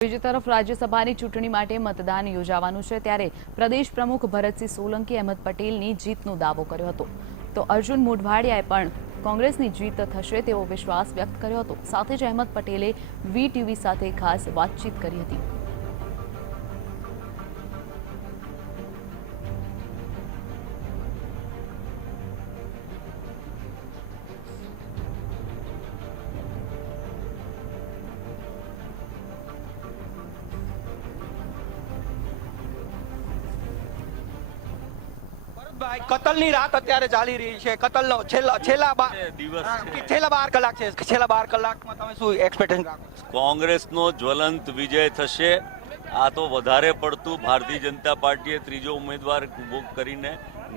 બીજી તરફ રાજ્યસભાની ચૂંટણી માટે મતદાન યોજાવાનું છે ત્યારે પ્રદેશ પ્રમુખ ભરતસિંહ સોલંકી અહેમદ પટેલની જીતનો દાવો કર્યો હતો તો અર્જુન મોઢવાડિયાએ પણ કોંગ્રેસની જીત થશે તેવો વિશ્વાસ વ્યક્ત કર્યો હતો। સાથે જ અહેમદ પટેલે વીટીવી સાથે ખાસ વાતચીત કરી હતી। કતલની રાત અત્યારે ચાલી રહી છે। કતલનો છેલ્લા 12 કલાક છે। છેલ્લા 12 કલાકમાં તમે શું એક્સપેક્ટેશન રાખો? કોંગ્રેસનો જ્વલંત વિજય થશે। આ તો વધારે પડતું ભારતીય જનતા પાર્ટીએ ત્રીજો ઉમેદવાર ઊભો કરીને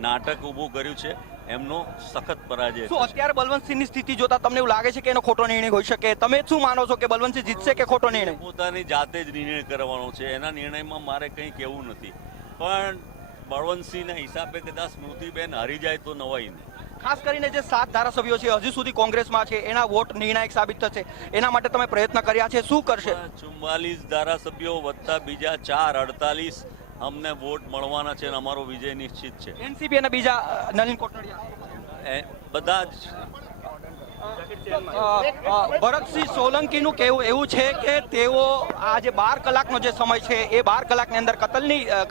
નાટક ઊભું કર્યું છે, એમનો સખત પરાજય। શું અત્યારે બલવંતસિંહની સ્થિતિ જોતા તમને એવું લાગે છે કે એનો ખોટો નિર્ણય હોઈ શકે? તમે શું માનો છો કે બલવંતસિંહ જીતશે કે ખોટો નિર્ણય? પોતાની જાતે જ નિર્ણય કરવાનો છે, એના નિર્ણયમાં મારે કંઈ કહેવું નથી, પણ બળવંતસિંહના હિસાબે કદાચ સ્મૃતિબેન હારી જાય તો નવાઈ નહીં। ખાસ કરીને જે 7 ધારાસભ્યો છે હજી સુધી કોંગ્રેસમાં છે, એના વોટ નિર્ણાયક સાબિત થશે, એના માટે તમે પ્રયત્ન કર્યા છે, શું કરશે? 44 ધારાસભ્યો વત્તા બીજા 4 48 અમને વોટ મળવાના છે અને અમારો વિજય નિશ્ચિત છે। એનસીપી અને બીજા નલિન કોટડિયા બધા જ ભરતસિંહ સોલંકીનું કહેવું એવું છે કે તેઓ આ જે 12 કલાકનો જે સમય છે એ 12 કલાકની અંદર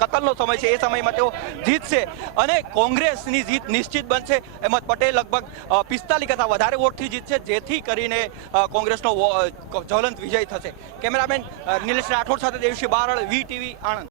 કતલનો સમય છે, એ સમયમાં તેઓ જીતશે અને કોંગ્રેસની જીત નિશ્ચિત બનશે। અહેમદ પટેલ લગભગ 45 કરતા વધારે વોટથી જીતશે, જેથી કરીને કોંગ્રેસનો જ્વલંત વિજય થશે। કેમેરામેન નિલેશ રાઠોડ સાથે દેવસિંહ બારડ, વીટીવી, આણંદ।